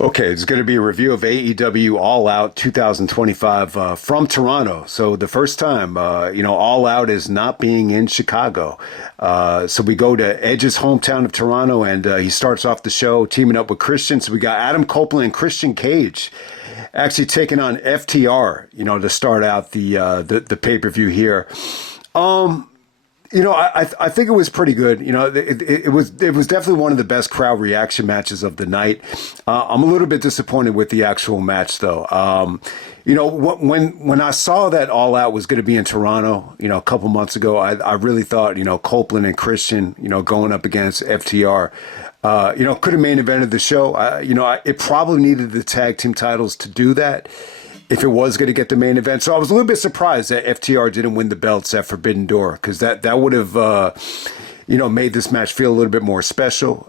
Okay, it's going to be a review of AEW All Out 2025 from Toronto. So the first time, All Out is not being in Chicago. So we go to Edge's hometown of Toronto, and he starts off the show teaming up with Christian. So we got Adam Copeland and Christian Cage actually taking on FTR, to start out the pay-per-view here. I think it was pretty good. It was definitely one of the best crowd reaction matches of the night. I'm a little bit disappointed with the actual match, though. When I saw that All Out was going to be in Toronto, a couple months ago, I really thought, Copeland and Christian, going up against FTR, could have main evented the show. It probably needed the tag team titles to do that if it was going to get the main event. So I was a little bit surprised that FTR didn't win the belts at Forbidden Door, because that would have, made this match feel a little bit more special.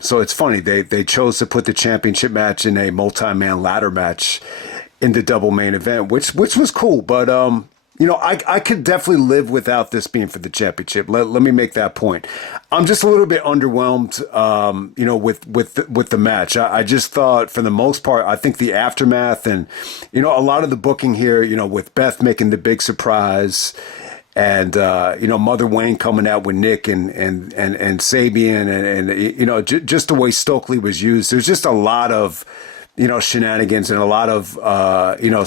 So it's funny, they chose to put the championship match in a multi-man ladder match in the double main event, which was cool. But, I could definitely live without this being for the championship. Let me make that point. I'm just a little bit underwhelmed, with the match. I just thought, for the most part, I think the aftermath and, a lot of the booking here, with Beth making the big surprise and, Mother Wayne coming out with Nick and Sabian and just the way Stokely was used. There's just a lot of, shenanigans and a lot of,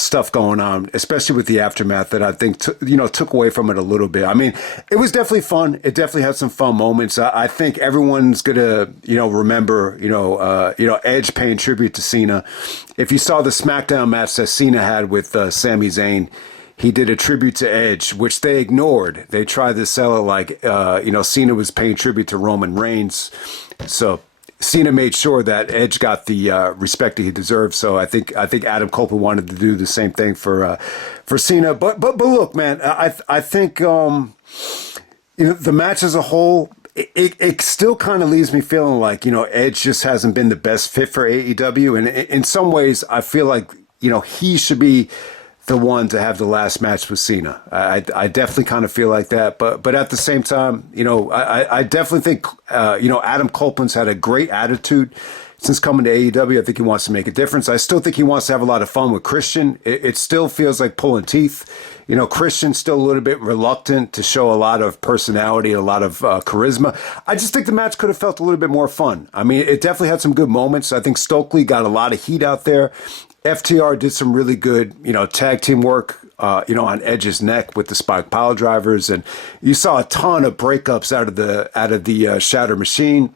stuff going on, especially with the aftermath, that I think, took away from it a little bit. I mean, it was definitely fun. It definitely had some fun moments. I think everyone's going to, remember, Edge paying tribute to Cena. If you saw the SmackDown match that Cena had with Sami Zayn, he did a tribute to Edge, which they ignored. They tried to sell it like, Cena was paying tribute to Roman Reigns. So Cena made sure that Edge got the respect that he deserved. So I think Adam Copeland wanted to do the same thing for Cena. But look, man, I think the match as a whole, it still kind of leaves me feeling like Edge just hasn't been the best fit for AEW, and in some ways I feel like he should be the one to have the last match with Cena. I definitely kind of feel like that. But at the same time, I definitely think, Adam Copeland's had a great attitude since coming to AEW. I think he wants to make a difference. I still think he wants to have a lot of fun with Christian. It still feels like pulling teeth. Christian's still a little bit reluctant to show a lot of personality, a lot of charisma. I just think the match could have felt a little bit more fun. I mean, it definitely had some good moments. I think Stokely got a lot of heat out there. FTR did some really good, tag team work, on Edge's neck with the spike pile drivers, and you saw a ton of breakups out of the Shatter Machine,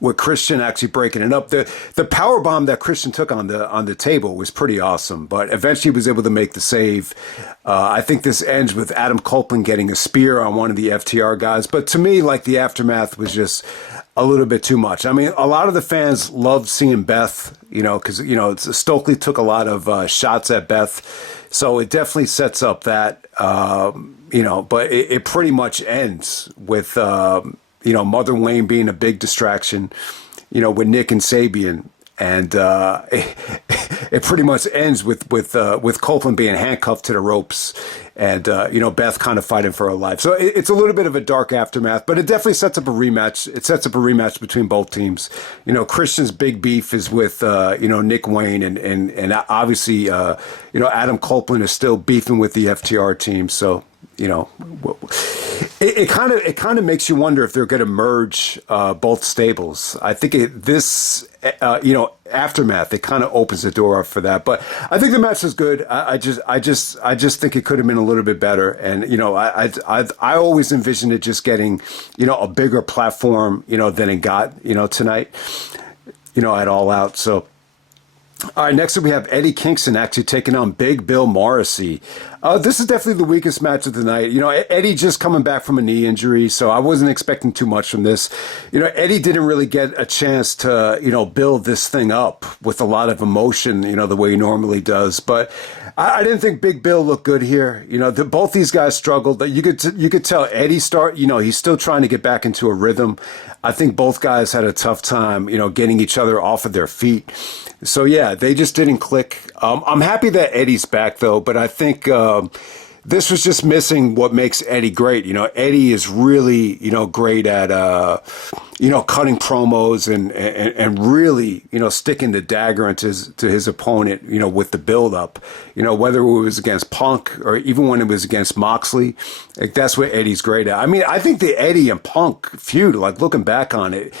with Christian actually breaking it up. The power bomb that Christian took on the table was pretty awesome, but eventually he was able to make the save. I think this ends with Adam Copeland getting a spear on one of the FTR guys, but to me, like, the aftermath was just a little bit too much. I mean, a lot of the fans loved seeing Beth, because Stokely took a lot of shots at Beth, so it definitely sets up that, but it pretty much ends with Mother Wayne being a big distraction, with Nick and Sabian. And it pretty much ends with Copeland being handcuffed to the ropes, and Beth kind of fighting for her life. So it's a little bit of a dark aftermath, but it definitely sets up a rematch. It sets up a rematch between both teams. Christian's big beef is with Nick Wayne, and obviously Adam Copeland is still beefing with the FTR team. So it kind of makes you wonder if they're going to merge both stables. I think this aftermath, it kind of opens the door up for that. But I think the match was good. I just think it could have been a little bit better. And I always envisioned it just getting a bigger platform than it got tonight at All Out. So. All right, next up we have Eddie Kingston actually taking on Big Bill Morrissey. This is definitely the weakest match of the night. Eddie just coming back from a knee injury, so I wasn't expecting too much from this. Eddie didn't really get a chance to, build this thing up with a lot of emotion, the way he normally does. But I didn't think Big Bill looked good here. Both these guys struggled. You could tell Eddie he's still trying to get back into a rhythm. I think both guys had a tough time, getting each other off of their feet. So yeah, they just didn't click. I'm happy that Eddie's back though, but I think this was just missing what makes Eddie great. Eddie is really, great at cutting promos and really, sticking the dagger into his opponent, with the build up, whether it was against Punk or even when it was against Moxley. Like, that's what Eddie's great at. I mean, I think the Eddie and Punk feud, like looking back on it,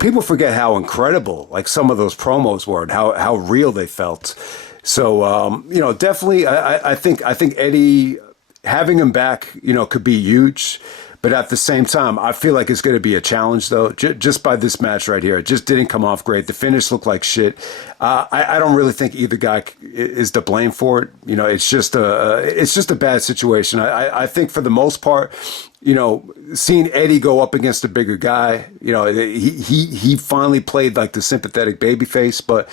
people forget how incredible like some of those promos were and how real they felt. So, definitely, I think Eddie, having him back, could be huge. But at the same time, I feel like it's going to be a challenge, though, just by this match right here. It just didn't come off great. The finish looked like shit. I don't really think either guy is to blame for it. It's just a bad situation. I think for the most part, seeing Eddie go up against a bigger guy, he finally played like the sympathetic babyface. But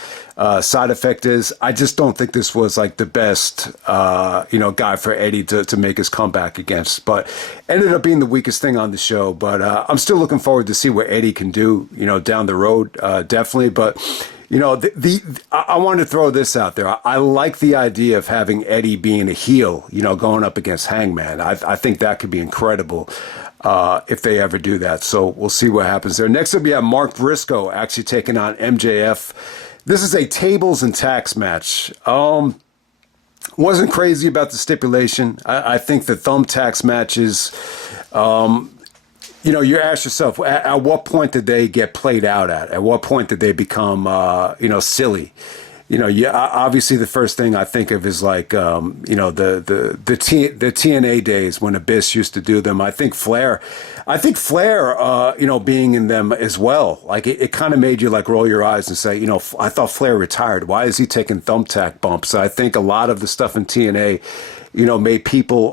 side effect is, I just don't think this was like the best, guy for Eddie to make his comeback against. But ended up being the weakest thing on the show. But I'm still looking forward to see what Eddie can do, down the road, definitely. But I wanted to throw this out there. I like the idea of having Eddie being a heel, going up against Hangman. I think that could be incredible if they ever do that. So we'll see what happens there. Next up, we have Mark Briscoe actually taking on MJF. This is a tables and tacks match. Wasn't crazy about the stipulation. I think the thumbtacks matches, you ask yourself, at what point did they get played out at? At what point did they become, silly? Obviously the first thing I think of is like, the TNA days when Abyss used to do them. I think Flair, being in them as well. Like it kind of made you like roll your eyes and say, I thought Flair retired. Why is he taking thumbtack bumps? I think a lot of the stuff in TNA, made people,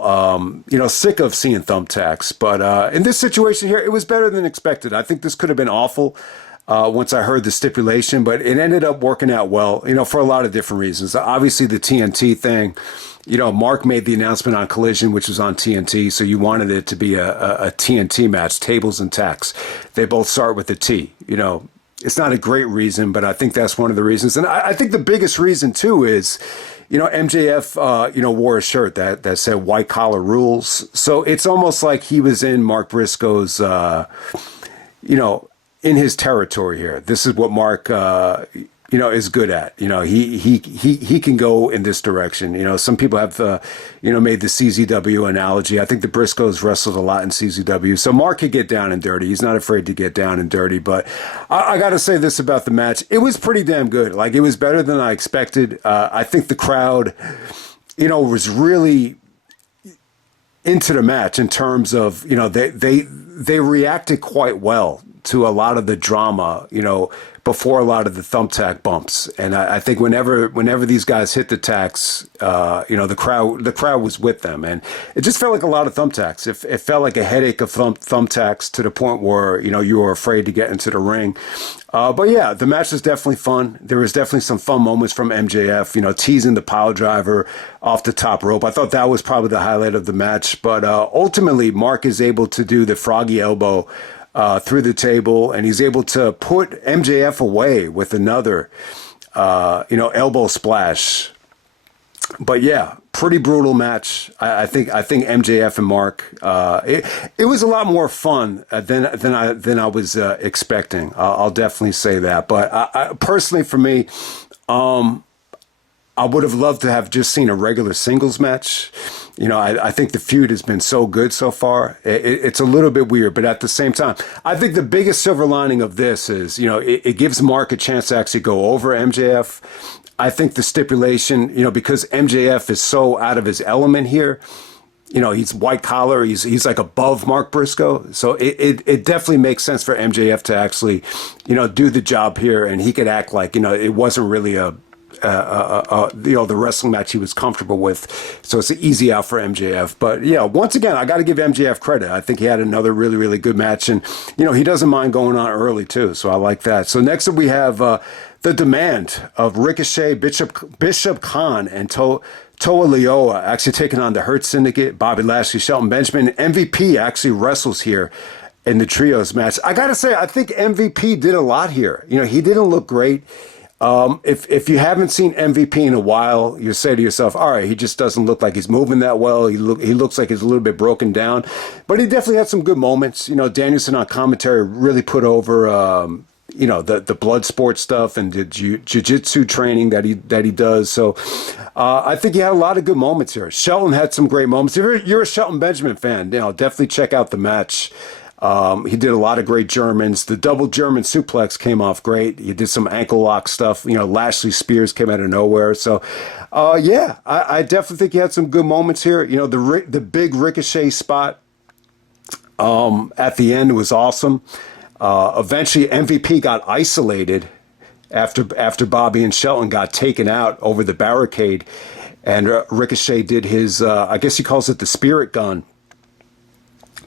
sick of seeing thumbtacks. But in this situation here, it was better than expected. I think this could have been awful once I heard the stipulation, but it ended up working out well, for a lot of different reasons. Obviously, the TNT thing, Mark made the announcement on Collision, which was on TNT, so you wanted it to be a TNT match, tables and tacks. They both start with a T, It's not a great reason, but I think that's one of the reasons. And I think the biggest reason, too, is, MJF, wore a shirt that said white collar rules. So it's almost like he was in Mark Briscoe's, in his territory here. This is what Mark, is good at. He can go in this direction. Some people have, made the CZW analogy. I think the Briscoes wrestled a lot in CZW. So Mark could get down and dirty. He's not afraid to get down and dirty. But I got to say this about the match. It was pretty damn good. Like, it was better than I expected. I think the crowd, was really into the match in terms of, they reacted quite well to a lot of the drama, before a lot of the thumbtack bumps. And I think whenever these guys hit the tacks, the crowd was with them. And it just felt like a lot of thumbtacks. It felt like a headache of thumbtacks to the point where, you were afraid to get into the ring. But yeah, the match was definitely fun. There was definitely some fun moments from MJF, teasing the pile driver off the top rope. I thought that was probably the highlight of the match. But ultimately, Mark is able to do the froggy elbow through the table, and he's able to put MJF away with another, elbow splash. But yeah, pretty brutal match. I think MJF and Mark. It was a lot more fun than I was expecting. I'll definitely say that. But I personally, for me, I would have loved to have just seen a regular singles match. I think the feud has been so good so far. It's a little bit weird, but at the same time, I think the biggest silver lining of this is, it gives Mark a chance to actually go over MJF. I think the stipulation, because MJF is so out of his element here, he's white collar, he's like above Mark Briscoe. So it definitely makes sense for MJF to actually, do the job here, and he could act like, it wasn't really the wrestling match he was comfortable with. So it's an easy out for MJF. But yeah, once again, I got to give MJF credit. I think he had another really, really good match. And, he doesn't mind going on early too. So I like that. So next up we have the demand of Ricochet, Bishop Khan, and Toa Leoa actually taking on the Hurt Syndicate, Bobby Lashley, Shelton Benjamin. MVP actually wrestles here in the trios match. I got to say, I think MVP did a lot here. He didn't look great. If you haven't seen MVP in a while, you say to yourself, all right, he just doesn't look like he's moving that well. He looks like he's a little bit broken down, but he definitely had some good moments. Danielson on commentary really put over, the blood sport stuff and the jiu-jitsu training that he does. So I think he had a lot of good moments here. Shelton had some great moments. If you're a Shelton Benjamin fan, definitely check out the match. He did a lot of great Germans. The double German suplex came off great. He did some ankle lock stuff. Lashley Spears came out of nowhere. So, I definitely think he had some good moments here. The big Ricochet spot at the end was awesome. Eventually, MVP got isolated after Bobby and Shelton got taken out over the barricade, and Ricochet did his, I guess he calls it the spirit gun,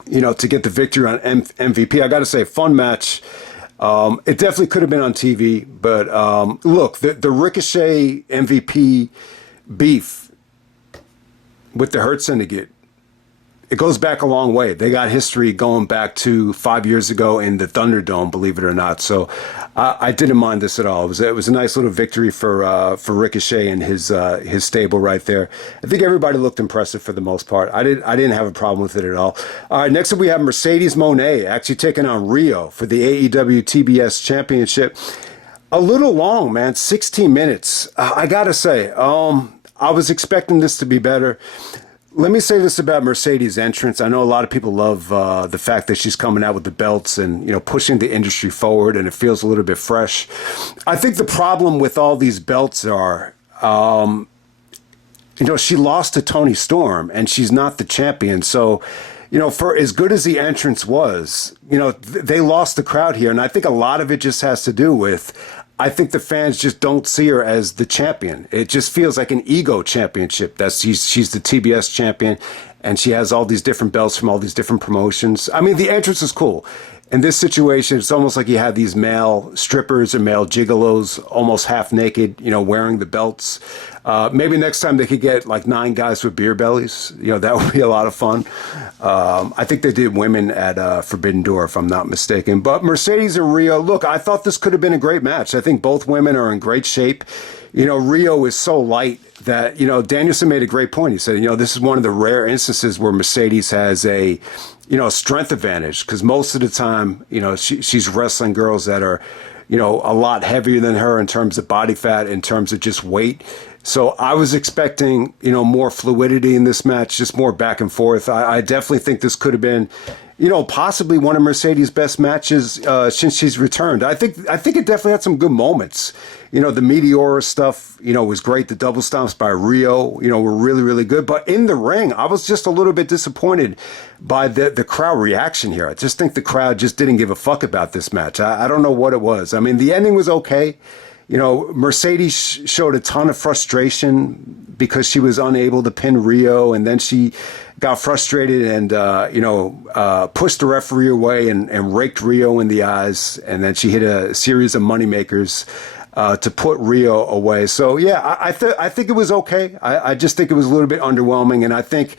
to get the victory on MVP. I got to say, fun match. It definitely could have been on TV, but look, the Ricochet MVP beef with the Hurt Syndicate, it goes back a long way. They got history going back to 5 years ago in the Thunderdome, believe it or not. So I didn't mind this at all. It was a nice little victory for Ricochet and his stable right there. I think everybody looked impressive for the most part. I didn't have a problem with it at all. All right, next up we have Mercedes Moné actually taking on Riho for the AEW TBS Championship. A little long, man. 16 minutes. I gotta say, I was expecting this to be better. Let me say this about Mercedes' entrance. I know a lot of people love the fact that she's coming out with the belts and, pushing the industry forward, and it feels a little bit fresh. I think the problem with all these belts are, she lost to Toni Storm, and she's not the champion. So, for as good as the entrance was, they lost the crowd here. And I think a lot of it just has to do with, I think the fans just don't see her as the champion. It just feels like an ego championship. She's the TBS champion, and she has all these different belts from all these different promotions. I mean, the entrance is cool. In this situation, it's almost like you have these male strippers or male gigolos, almost half naked, wearing the belts. Maybe next time they could get like 9 guys with beer bellies. That would be a lot of fun. I think they did women at Forbidden Door, if I'm not mistaken. But Mercedes and Riho, look, I thought this could have been a great match. I think both women are in great shape. Riho is so light that, Danielson made a great point. He said, this is one of the rare instances where Mercedes has a, strength advantage, because most of the time, she's wrestling girls that are, a lot heavier than her in terms of body fat, in terms of just weight. So I was expecting, more fluidity in this match, just more back and forth. I definitely think this could have been, possibly one of Mercedes' best matches since she's returned. I think it definitely had some good moments. The Meteora stuff, was great. The double stomps by Riho, were really, really good. But in the ring, I was just a little bit disappointed by the crowd reaction here. I just think the crowd just didn't give a fuck about this match. I don't know what it was. I mean, the ending was okay. Mercedes showed a ton of frustration because she was unable to pin Riho, and then she got frustrated and, pushed the referee away and raked Riho in the eyes, and then she hit a series of moneymakers to put Riho away. So, yeah, I think it was okay. I just think it was a little bit underwhelming, and I think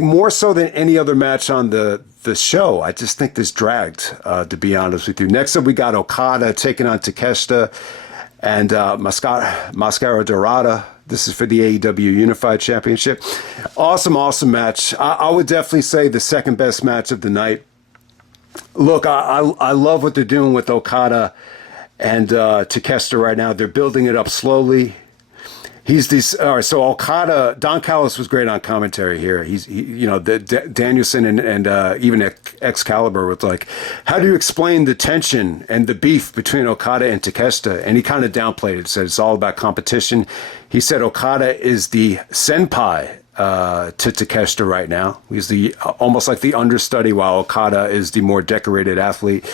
more so than any other match on the show, I just think this dragged, to be honest with you. Next up, we got Okada taking on Takeshita and Mascara Dorada. This is for the AEW Unified Championship. Awesome match. I would definitely say the second best match of the night. Look, I love what they're doing with Okada and Tequesta right now. They're building it up slowly. All right, so Okada, Don Callis was great on commentary here. Danielson and even Excalibur was like, how do you explain the tension and the beef between Okada and Takeshita? And he kind of downplayed it, said it's all about competition. He said Okada is the senpai to Takeshita right now. He's almost like the understudy, while Okada is the more decorated athlete.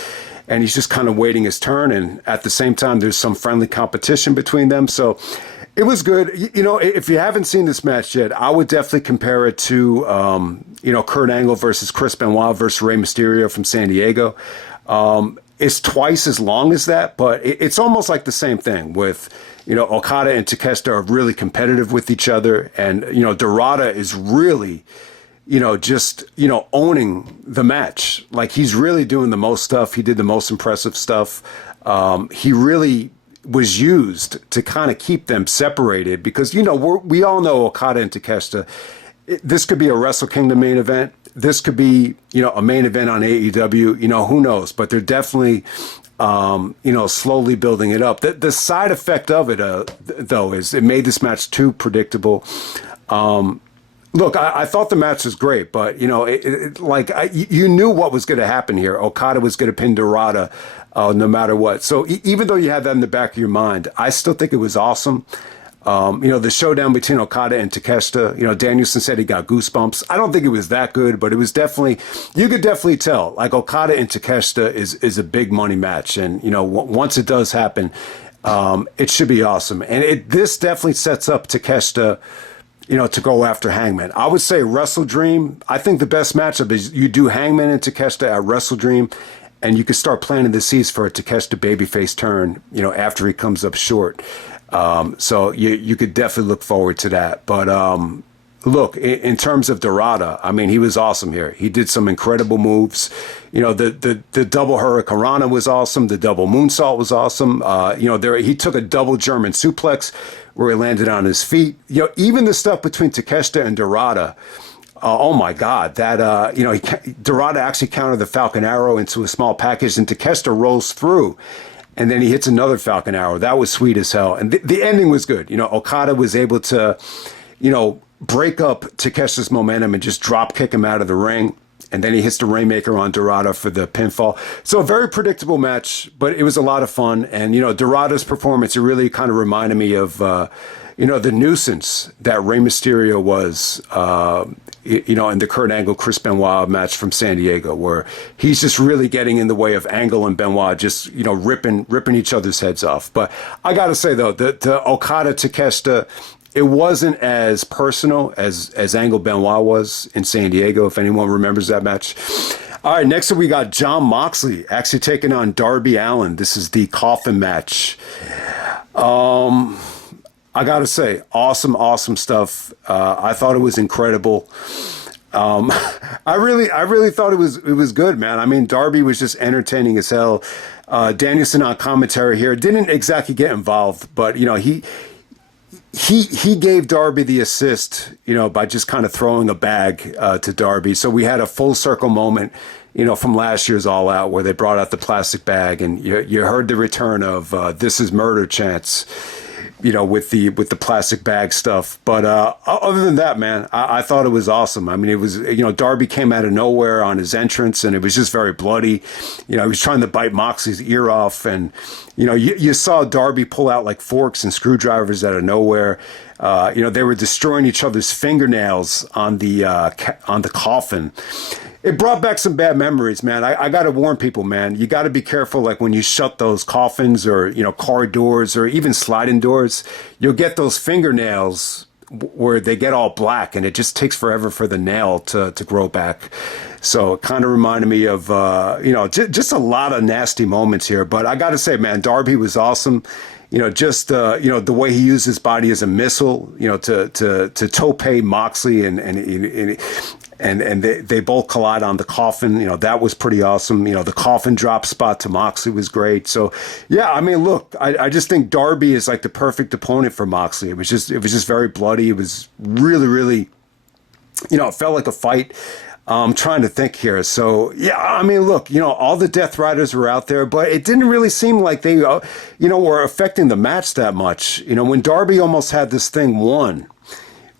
And he's just kind of waiting his turn. And at the same time, there's some friendly competition between them. So it was good. If you haven't seen this match yet, I would definitely compare it to, Kurt Angle versus Chris Benoit versus Rey Mysterio from San Diego. It's twice as long as that, but it's almost like the same thing with, Okada and Takeshita are really competitive with each other. And, Dorada is really, owning the match. Like, he's really doing the most stuff. He did the most impressive stuff. He really was used to kind of keep them separated because, we all know Okada and Takeshita. This could be a Wrestle Kingdom main event. This could be, a main event on AEW. Who knows? But they're definitely, slowly building it up. The side effect of it, though, is it made this match too predictable. Look, I thought the match was great, but, you knew what was going to happen here. Okada was going to pin Dorada no matter what. So even though you had that in the back of your mind, I still think it was awesome. The showdown between Okada and Takeshita, Danielson said he got goosebumps. I don't think it was that good, but it was definitely, you could definitely tell, like Okada and Takeshita is a big money match. And, once it does happen, it should be awesome. And this definitely sets up Takeshita, to go after Hangman. I would say Wrestle Dream. I think the best matchup is you do Hangman and Takeshita at Wrestle Dream, and you can start planting the seeds for a Takeshita babyface turn, after he comes up short. So you could definitely look forward to that. But look, in terms of Dorada, I mean, he was awesome here. He did some incredible moves. The double Hurricanrana was awesome. The double moonsault was awesome. He took a double German suplex where he landed on his feet. Even the stuff between Takeshita and Dorada. Oh my God! That Dorada actually countered the Falcon Arrow into a small package, and Takeshita rolls through. And then he hits another Falcon Arrow. That was sweet as hell. And the ending was good. Okada was able to, break up Takeshita's momentum and just drop kick him out of the ring. And then he hits the Rainmaker on Dorado for the pinfall. So a very predictable match, but it was a lot of fun. And, Dorada's performance, it really kind of reminded me of, the nuisance that Rey Mysterio was, in the Kurt Angle, Chris Benoit match from San Diego, where he's just really getting in the way of Angle and Benoit, just, ripping each other's heads off. But I got to say, though, the Okada Takeshita, it wasn't as personal as Angle Benoit was in San Diego, if anyone remembers that match. All right, next up we got Jon Moxley actually taking on Darby Allin. This is the Coffin match. I gotta say, awesome stuff. I thought it was incredible. I really thought it was good, man. I mean, Darby was just entertaining as hell. Danielson on commentary here didn't exactly get involved, but he gave Darby the assist, by just kind of throwing a bag to Darby. So we had a full circle moment, from last year's All Out where they brought out the plastic bag, and you heard the return of "This is murder" chants. With the plastic bag stuff. But other than that, man, I thought it was awesome. I mean, it was, Darby came out of nowhere on his entrance, and it was just very bloody. He was trying to bite Moxley's ear off, and, you saw Darby pull out like forks and screwdrivers out of nowhere. They were destroying each other's fingernails on the coffin. It brought back some bad memories, man. I got to warn people, man. You got to be careful, like when you shut those coffins or, car doors or even sliding doors, you'll get those fingernails where they get all black, and it just takes forever for the nail to grow back. So it kind of reminded me of, just a lot of nasty moments here. But I got to say, man, Darby was awesome. The way he used his body as a missile, to tope Moxley and they both collide on the coffin. That was pretty awesome. The coffin drop spot to Moxley was great. So yeah, I mean, look, I just think Darby is like the perfect opponent for Moxley. It was just very bloody. It was really, it felt like a fight. I'm trying to think here. So, yeah, I mean, look, all the Death Riders were out there, but it didn't really seem like they, were affecting the match that much. When Darby almost had this thing won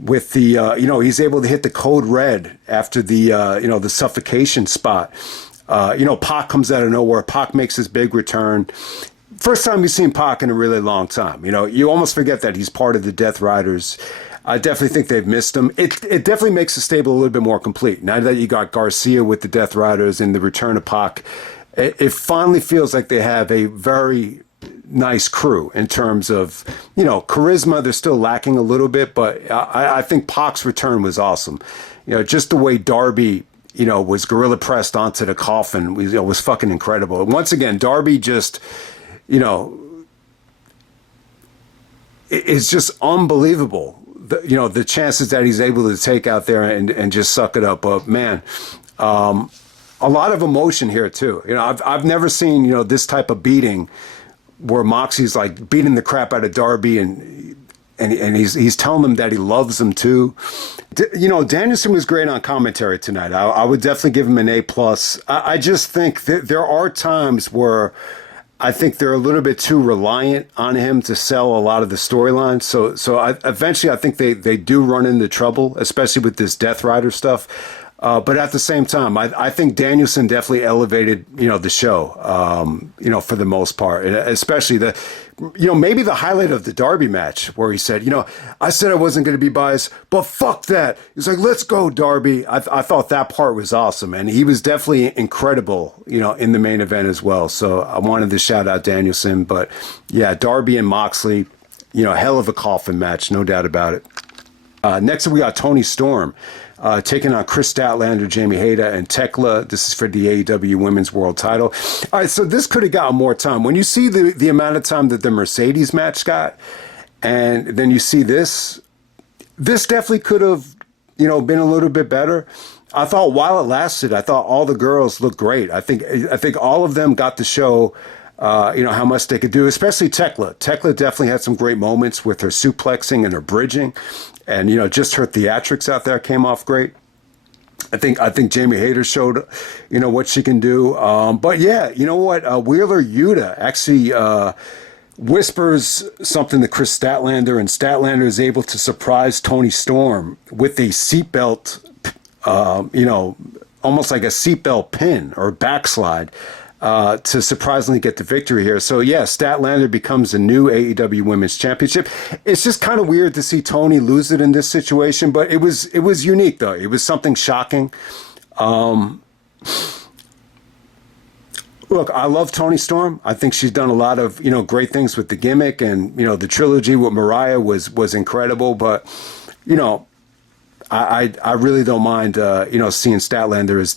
with the, he's able to hit the code red after the, the suffocation spot. Pac comes out of nowhere. Pac makes his big return. First time you've seen Pac in a really long time. You almost forget that he's part of the Death Riders. I definitely think they've missed him. It definitely makes the stable a little bit more complete. Now that you got Garcia with the Death Riders and the return of Pac, it finally feels like they have a very nice crew in terms of, charisma. They're still lacking a little bit, but I think Pac's return was awesome. Just the way Darby, was gorilla pressed onto the coffin was fucking incredible. And once again, Darby just, it's just unbelievable. The chances that he's able to take out there and just suck it up. But man, a lot of emotion here too. I've never seen, this type of beating where Moxie's like beating the crap out of Darby and he's telling them that he loves them too. Danielson was great on commentary tonight. I would definitely give him an A+. I just think that there are times where I think they're a little bit too reliant on him to sell a lot of the storylines. So eventually I think they do run into trouble, especially with this Death Rider stuff. But at the same time, I think Danielson definitely elevated, the show, for the most part, and especially maybe the highlight of the Darby match where he said, I said I wasn't going to be biased, but fuck that. He's like, let's go, Darby. I thought that part was awesome. And he was definitely incredible, in the main event as well. So I wanted to shout out Danielson. But yeah, Darby and Moxley, hell of a coffin match, no doubt about it. Next up, we got Toni Storm taking on Kris Statlander, Jamie Hayter, and Thekla. This is for the AEW Women's World Title. All right, so this could have gotten more time. When you see the amount of time that the Mercedes match got, and then you see this definitely could have, been a little bit better. I thought while it lasted, I thought all the girls looked great. I think all of them got to show how much they could do, especially Thekla. Thekla definitely had some great moments with her suplexing and her bridging. And, just her theatrics out there came off great. I think Jamie Hayter showed, what she can do. But yeah, you know what? Wheeler Yuta actually whispers something to Kris Statlander, and Statlander is able to surprise Toni Storm with a seatbelt, almost like a seatbelt pin or backslide. To surprisingly get the victory here. So yeah, Statlander becomes the new AEW Women's Championship. It's just kind of weird to see Toni lose it in this situation, but it was unique though. It was something shocking. Look, I love Toni Storm. I think she's done a lot of, great things with the gimmick, and, the trilogy with Mariah was incredible, but, I really don't mind, seeing Statlander as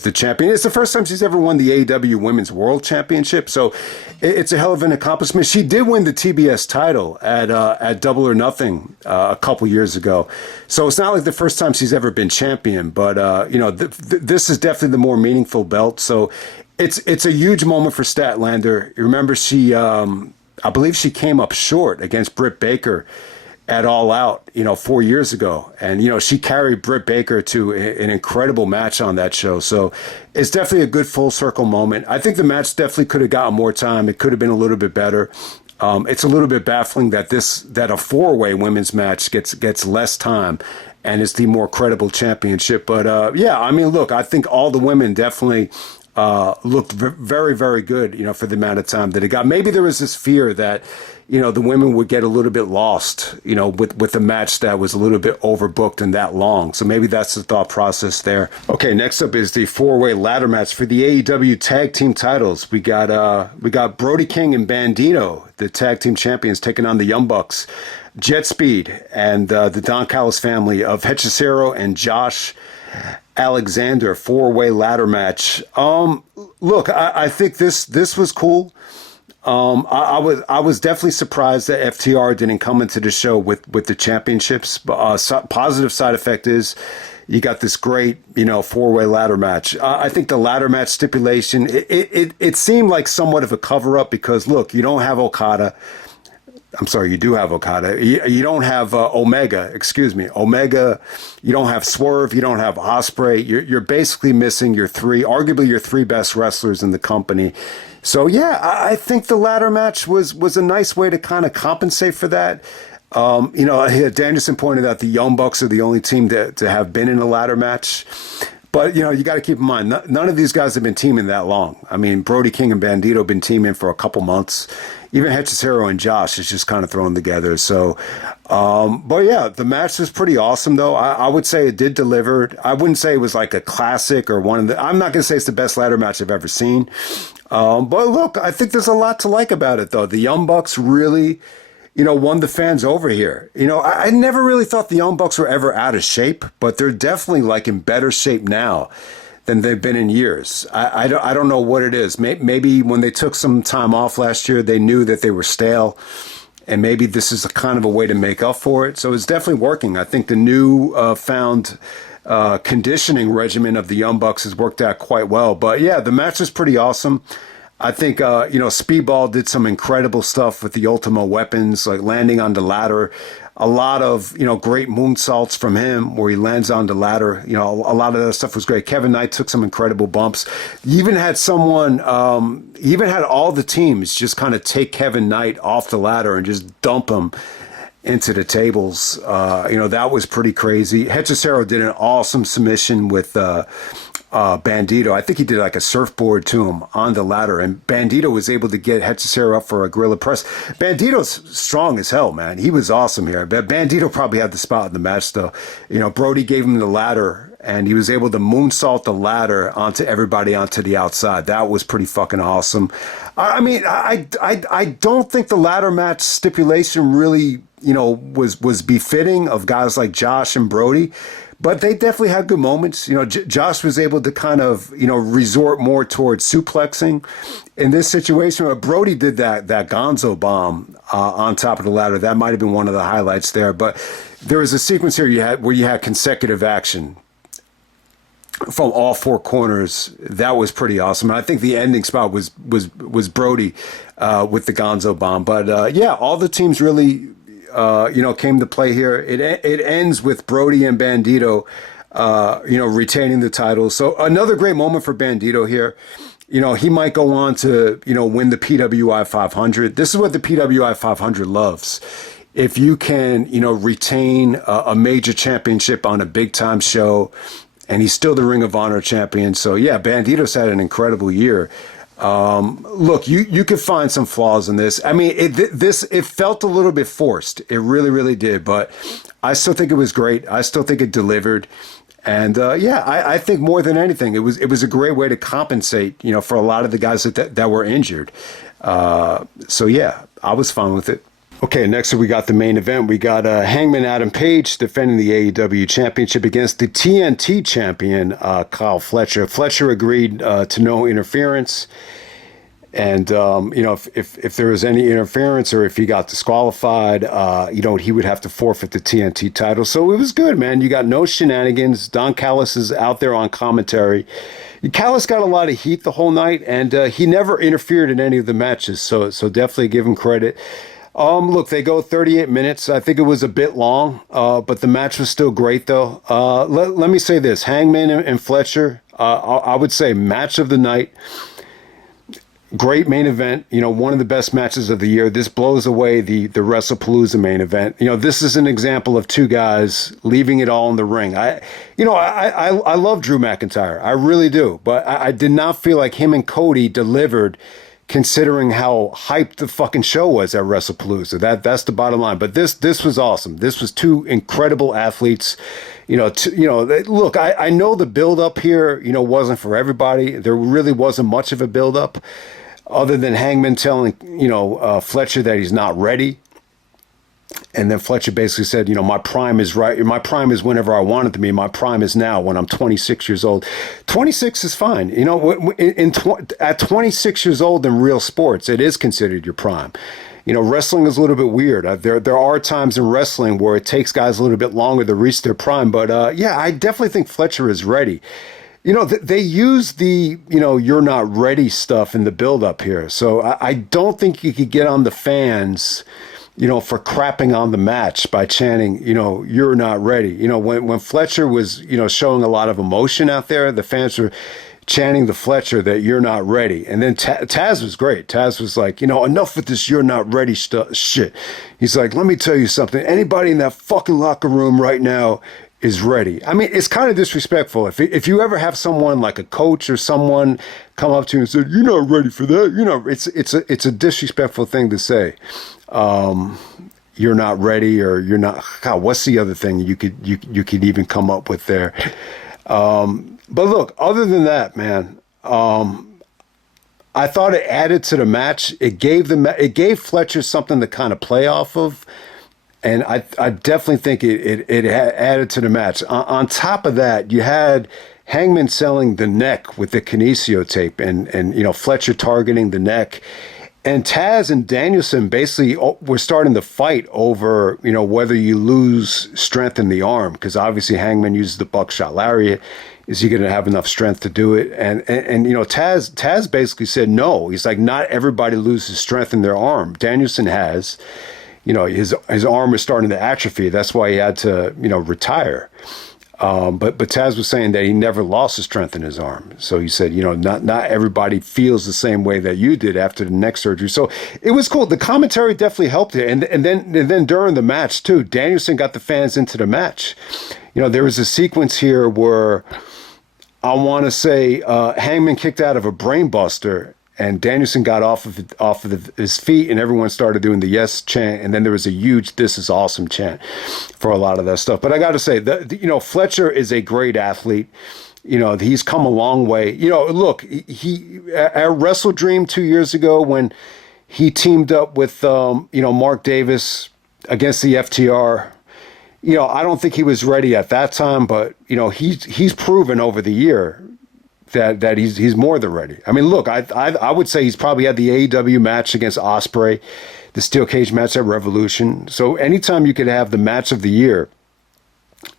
the champion. It's the first time she's ever won the AEW Women's World Championship, so it's a hell of an accomplishment. She did win the TBS title at Double or Nothing a couple years ago, so it's not like the first time she's ever been champion. But this is definitely the more meaningful belt. So it's a huge moment for Statlander. Remember, I believe she came up short against Britt Baker at All Out, 4 years ago. And, she carried Britt Baker to an incredible match on that show. So it's definitely a good full circle moment. I think the match definitely could have gotten more time. It could have been a little bit better. It's a little bit baffling that a four-way women's match gets less time and it's the more credible championship. But look, I think all the women definitely looked very, very good, for the amount of time that it got. Maybe there was this fear that, the women would get a little bit lost, with a match that was a little bit overbooked and that long. So maybe that's the thought process there. Okay, next up is the four-way ladder match for the AEW tag team titles. We got Brody King and Bandito, the tag team champions, taking on the Young Bucks, Jet Speed, and the Don Callis family of Hechicero and Josh Alexander, four-way ladder match. Look, I think this was cool. I was definitely surprised that FTR didn't come into the show with the championships. Positive side effect is you got this great, four-way ladder match. I think the ladder match stipulation, it seemed like somewhat of a cover-up because, look, you don't have Okada. I'm sorry, you do have Okada. You don't have Omega. You don't have Swerve. You don't have Ospreay. You're basically missing arguably your three best wrestlers in the company. So yeah, I think the ladder match was a nice way to kind of compensate for that. Danielson pointed out the Young Bucks are the only team to have been in a ladder match. But, you got to keep in mind, none of these guys have been teaming that long. I mean, Brody King and Bandito have been teaming for a couple months. Even Hechicero and Josh is just kind of thrown together. So, but yeah, the match was pretty awesome, though. I would say it did deliver. I wouldn't say it was like a classic or one of the... I'm not going to say it's the best ladder match I've ever seen. But look, I think there's a lot to like about it, though. The Young Bucks really... won the fans over here. I never really thought the Young Bucks were ever out of shape, but they're definitely like in better shape now than they've been in years. I don't know what it is. Maybe when they took some time off last year, they knew that they were stale, and maybe this is a kind of a way to make up for it. So it's definitely working. I think the new found conditioning regimen of the Young Bucks has worked out quite well. But yeah, the match was pretty awesome. I think, Speedball did some incredible stuff with the Ultimo weapons, like landing on the ladder. A lot of, great moonsaults from him where he lands on the ladder. A lot of that stuff was great. Kevin Knight took some incredible bumps. He even had he even had all the teams just kind of take Kevin Knight off the ladder and just dump him into the tables. That was pretty crazy. Hechicero did an awesome submission with Bandito. I think he did like a surfboard to him on the ladder, and Bandito was able to get Hechicero up for a gorilla press. Bandito's strong as hell, man. He was awesome here. But Bandito probably had the spot in the match, though. Brody gave him the ladder, and he was able to moonsault the ladder onto everybody onto the outside. That was pretty fucking awesome. I mean, I don't think the ladder match stipulation really, was befitting of guys like Josh and Brody. But they definitely had good moments. Josh was able to kind of, resort more towards suplexing in this situation. Brody did that Gonzo bomb on top of the ladder. That might have been one of the highlights there. But there was a sequence here where you had consecutive action from all four corners. That was pretty awesome. And I think the ending spot was Brody with the Gonzo bomb. But all the teams really came to play here. It ends with Brody and Bandito, retaining the titles. So another great moment for Bandito here. He might go on to, win the PWI 500. This is what the PWI 500 loves. If you can, retain a major championship on a big time show, and he's still the Ring of Honor champion. So yeah, Bandito's had an incredible year. Look, you could find some flaws in this. I mean, it felt a little bit forced. It really, really did. But I still think it was great. I still think it delivered. And I think more than anything, it was a great way to compensate, for a lot of the guys that were injured. So yeah, I was fine with it. Okay, next we got the main event. We got Hangman Adam Page defending the AEW Championship against the TNT champion, Kyle Fletcher. Fletcher agreed to no interference. And, if there was any interference or if he got disqualified, he would have to forfeit the TNT title. So it was good, man. You got no shenanigans. Don Callis is out there on commentary. Callis got a lot of heat the whole night, and he never interfered in any of the matches. So definitely give him credit. Look, they go 38 minutes. I think it was a bit long, but the match was still great, though. Let me say this. Hangman and Fletcher, I would say match of the night. Great main event, one of the best matches of the year. This blows away the WrestlePalooza main event. This is an example of two guys leaving it all in the ring. I love Drew McIntyre. I really do. But I did not feel like him and Cody delivered, considering how hyped the fucking show was at WrestlePalooza. That's the bottom line. But this was awesome. This was two incredible athletes. Look, I know the build-up here, wasn't for everybody. There really wasn't much of a build-up other than Hangman telling, Fletcher that he's not ready. And then Fletcher basically said, my prime is right. My prime is whenever I want it to be. My prime is now when I'm 26 years old. 26 is fine. At 26 years old in real sports, it is considered your prime. Wrestling is a little bit weird. There are times in wrestling where it takes guys a little bit longer to reach their prime. But I definitely think Fletcher is ready. They use the, you're not ready stuff in the build-up here. So I don't think you could get on the fans, for crapping on the match by chanting, you're not ready. When Fletcher was, showing a lot of emotion out there, the fans were chanting to Fletcher that you're not ready. And then Taz was great. Taz was like, enough with this you're not ready shit. He's like, let me tell you something. Anybody in that fucking locker room right now is ready. I mean, it's kind of disrespectful. If you ever have someone like a coach or someone come up to you and say, you're not ready for that, it's a disrespectful thing to say. You're not ready, or you're not, God, what's the other thing you could even come up with there? But look, other than that, man, I thought it added to the match. It gave Fletcher something to kind of play off of. And I definitely think it added to the match. On top of that, you had Hangman selling the neck with the kinesio tape and Fletcher targeting the neck. And Taz and Danielson basically were starting to fight over, whether you lose strength in the arm, because obviously Hangman uses the buckshot lariat. Is he going to have enough strength to do it? And you know, Taz basically said no. He's like, not everybody loses strength in their arm. Danielson has, you know, his arm is starting to atrophy. That's why he had to, you know, retire. But Taz was saying that he never lost the strength in his arm. So he said, you know, not everybody feels the same way that you did after the neck surgery. So it was cool. The commentary definitely helped it. And then during the match too, Danielson got the fans into the match. You know, there was a sequence here where I want to say Hangman kicked out of a brain buster, and Danielson got off of his feet, and everyone started doing the yes chant, and then there was a huge "This is awesome" chant for a lot of that stuff. But I got to say, you know, Fletcher is a great athlete. You know, he's come a long way. You know, look, he at Wrestle Dream 2 years ago when he teamed up with you know, Mark Davis against the FTR. You know, I don't think he was ready at that time, but you know, he's proven over the year that he's more than ready. I mean, look, I would say he's probably had the AEW match against Ospreay, the steel cage match at Revolution. So anytime you could have the match of the year,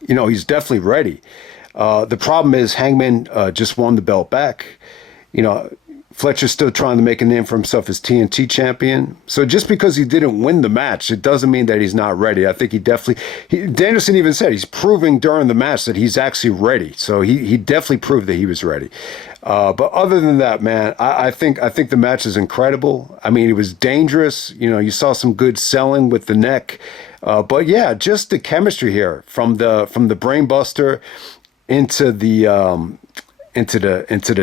you know, he's definitely ready. The problem is Hangman just won the belt back. You know, Fletcher's still trying to make a name for himself as TNT champion. So just because he didn't win the match, it doesn't mean that he's not ready. I think Danielson even said he's proving during the match that he's actually ready. So he definitely proved that he was ready. But other than that, man, I think the match is incredible. I mean, it was dangerous. You know, you saw some good selling with the neck. But yeah, just the chemistry here from the brain buster into the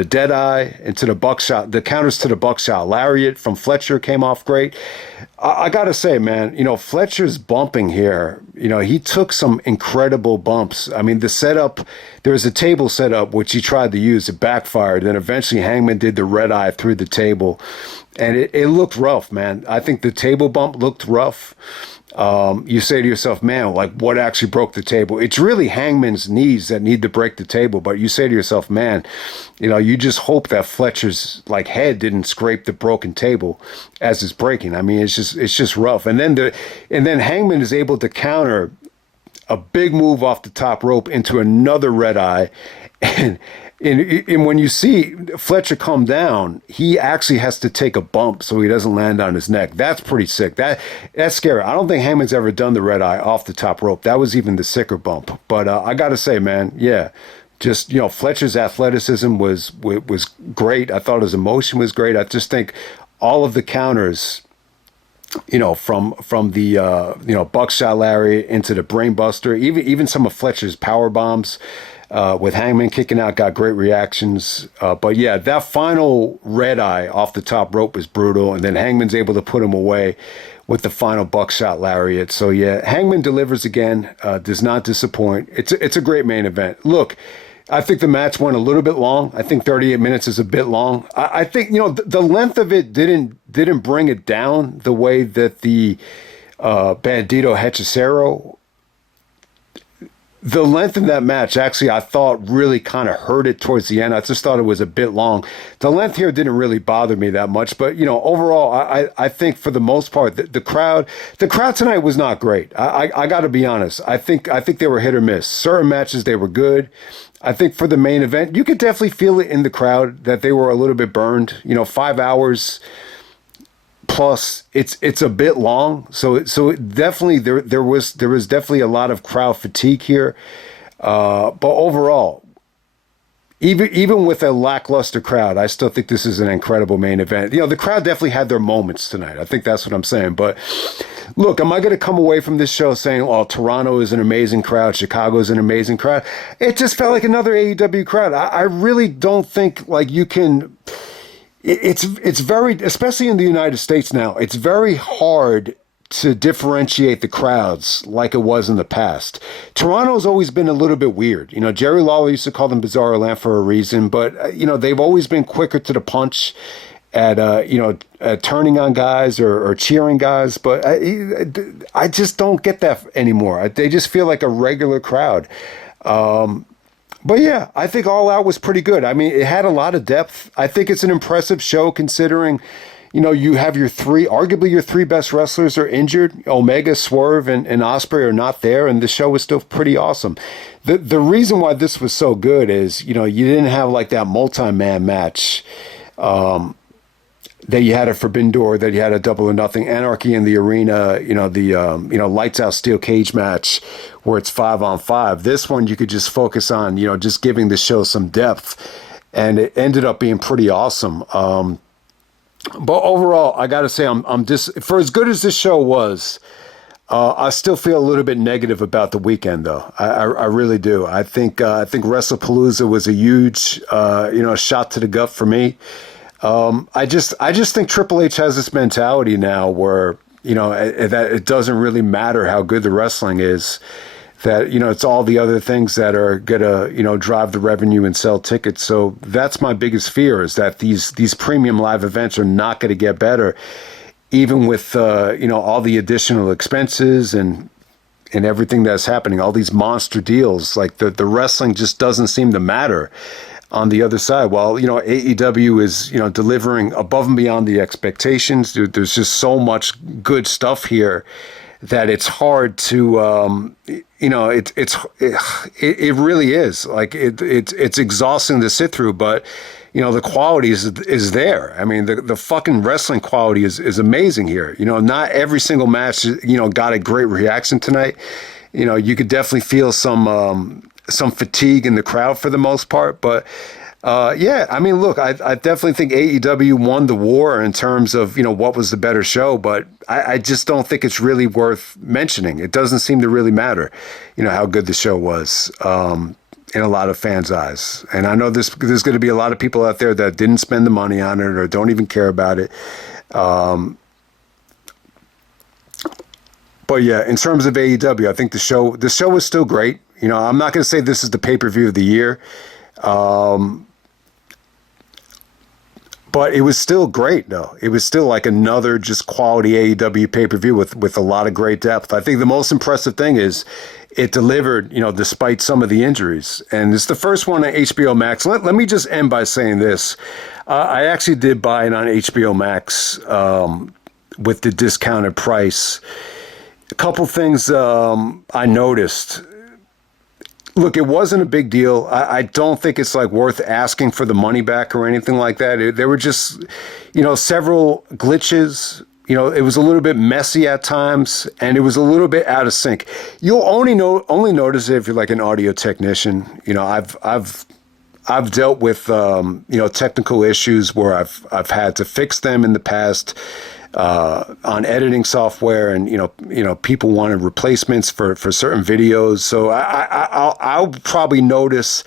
dead eye, into the buckshot, the counters to the buckshot lariat from Fletcher came off great. I gotta say, man, you know, Fletcher's bumping here, you know, he took some incredible bumps. I mean, the setup, there was a table setup which he tried to use, it backfired. Then eventually Hangman did the red eye through the table, and it looked rough, man. I think the table bump looked rough. You say to yourself, man, like what actually broke the table? It's really Hangman's knees that need to break the table. But you say to yourself, man, you know, you just hope that Fletcher's like head didn't scrape the broken table as it's breaking. I mean, it's just rough. And then Hangman is able to counter a big move off the top rope into another red eye. And when you see Fletcher come down, he actually has to take a bump so he doesn't land on his neck. That's pretty sick. That's scary. I don't think Hangman's ever done the red eye off the top rope. That was even the sicker bump. But I got to say, man, yeah, just, you know, Fletcher's athleticism was great. I thought his emotion was great. I just think all of the counters, you know, from the you know, buckshot lariat into the brain buster, even some of Fletcher's power bombs. With Hangman kicking out, got great reactions. But yeah, that final red eye off the top rope was brutal. And then Hangman's able to put him away with the final buckshot lariat. So yeah, Hangman delivers again, does not disappoint. It's a great main event. Look, I think the match went a little bit long. I think 38 minutes is a bit long. I think, you know, the length of it didn't bring it down the way that the Bandito Hechicero. The length of that match, actually, I thought really kind of hurt it towards the end. I just thought it was a bit long. The length here didn't really bother me that much. But, you know, overall, I think for the most part, the crowd tonight was not great. I got to be honest. I think they were hit or miss. Certain matches, they were good. I think for the main event, you could definitely feel it in the crowd that they were a little bit burned. You know, 5 hours plus it's a bit long, so it definitely there was definitely a lot of crowd fatigue here, but overall, even with a lackluster crowd, I still think this is an incredible main event. You know, the crowd definitely had their moments tonight. I think that's what I'm saying. But look, am I going to come away from this show saying, "Oh, Toronto is an amazing crowd, Chicago is an amazing crowd"? It just felt like another AEW crowd. I really don't think like you can. It's very, especially in the United States now, it's very hard to differentiate the crowds like it was in the past. Toronto's always been a little bit weird. You know, Jerry Lawler used to call them Bizarro Land for a reason, but, you know, they've always been quicker to the punch at, you know, turning on guys or cheering guys. But I just don't get that anymore. They just feel like a regular crowd. But yeah, I think All Out was pretty good. I mean, it had a lot of depth. I think it's an impressive show considering, you have arguably your three best wrestlers are injured. Omega, Swerve, and Ospreay are not there, and the show was still pretty awesome. The reason why this was so good is, you didn't have like that multi-man match that you had a Forbidden Door, that you had a Double or Nothing, Anarchy in the Arena, the Lights Out Steel Cage match where it's 5-on-5. This one you could just focus on, just giving the show some depth, and it ended up being pretty awesome. But overall, I got to say, I'm just, for as good as this show was, I still feel a little bit negative about the weekend, though. I really do. I think WrestlePalooza was a huge, shot to the gut for me. I just think Triple H has this mentality now where, that it doesn't really matter how good the wrestling is, that, it's all the other things that are going to, drive the revenue and sell tickets. So that's my biggest fear, is that these premium live events are not going to get better, even with, all the additional expenses and everything that's happening, all these monster deals. Like the wrestling just doesn't seem to matter on the other side. Well, AEW is, delivering above and beyond the expectations. There's just so much good stuff here that it's hard to, it really is like it's exhausting to sit through, but the quality is there. I mean, the fucking wrestling quality is amazing here. Not every single match, got a great reaction tonight. You could definitely feel some fatigue in the crowd for the most part, but yeah, I mean, look, I definitely think AEW won the war in terms of, what was the better show, but I just don't think it's really worth mentioning. It doesn't seem to really matter, how good the show was in a lot of fans' eyes. And I know there's going to be a lot of people out there that didn't spend the money on it or don't even care about it. But yeah, in terms of AEW, I think the show was still great. I'm not going to say this is the pay-per-view of the year. But it was still great, though. It was still like another just quality AEW pay-per-view with a lot of great depth. I think the most impressive thing is it delivered, despite some of the injuries. And it's the first one on HBO Max. Let me just end by saying this. I actually did buy it on HBO Max with the discounted price. A couple things I noticed. Look, it wasn't a big deal. I don't think it's like worth asking for the money back or anything like that. There were just, several glitches. It was a little bit messy at times, and it was a little bit out of sync. You'll only notice it if you're like an audio technician. I've dealt with technical issues where I've had to fix them in the past. On editing software, and people wanted replacements for certain videos. So I'll probably notice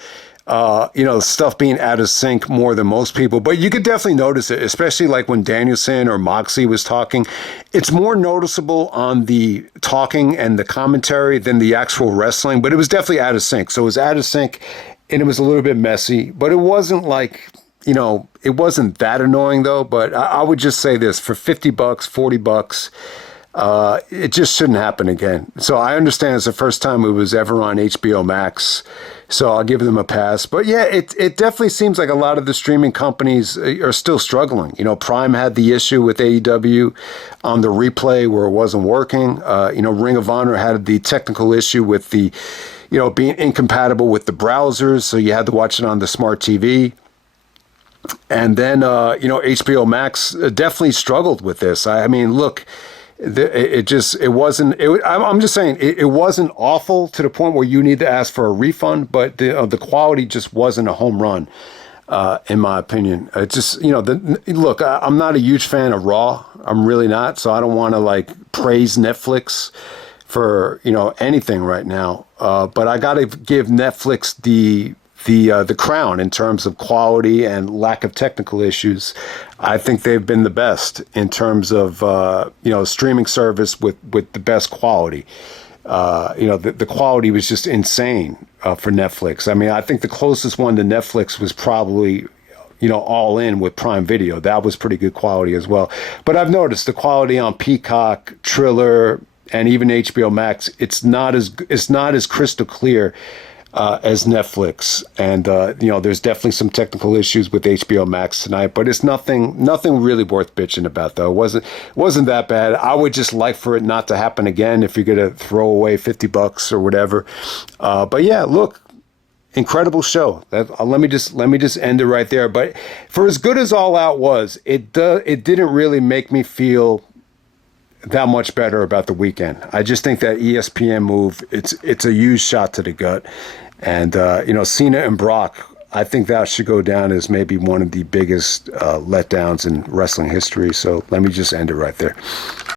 stuff being out of sync more than most people, but you could definitely notice it, especially like when Danielson or Moxley was talking. It's more noticeable on the talking and the commentary than the actual wrestling, but it was definitely out of sync. So it was out of sync, and it was a little bit messy, but it wasn't like, it wasn't that annoying though. But I would just say this: for $50, $40, it just shouldn't happen again. So I understand it's the first time it was ever on HBO Max, so I'll give them a pass. But yeah, it definitely seems like a lot of the streaming companies are still struggling. Prime had the issue with AEW on the replay where it wasn't working. Ring of Honor had the technical issue with the, being incompatible with the browsers, so you had to watch it on the smart TV. And then, HBO Max definitely struggled with this. I mean, look, it wasn't, I'm just saying, it wasn't awful to the point where you need to ask for a refund, but the quality just wasn't a home run, in my opinion. It just, look, I'm not a huge fan of Raw. I'm really not. So I don't want to like praise Netflix for, anything right now. But I got to give Netflix the crown in terms of quality and lack of technical issues. I think they've been the best in terms of streaming service with the best quality. The quality was just insane for Netflix. I mean, I think the closest one to Netflix was probably All In with Prime Video. That was pretty good quality as well. But I've noticed the quality on Peacock, Triller, and even HBO Max, it's not as crystal clear as Netflix. And, there's definitely some technical issues with HBO Max tonight, but it's nothing really worth bitching about, though. It wasn't that bad. I would just like for it not to happen again if you're going to throw away $50 or whatever. But yeah, look, incredible show. Let me just end it right there. But for as good as All Out was, it didn't really make me feel that much better about the weekend. I just think that ESPN move, it's a huge shot to the gut. And Cena and Brock, I think that should go down as maybe one of the biggest letdowns in wrestling history. So let me just end it right there.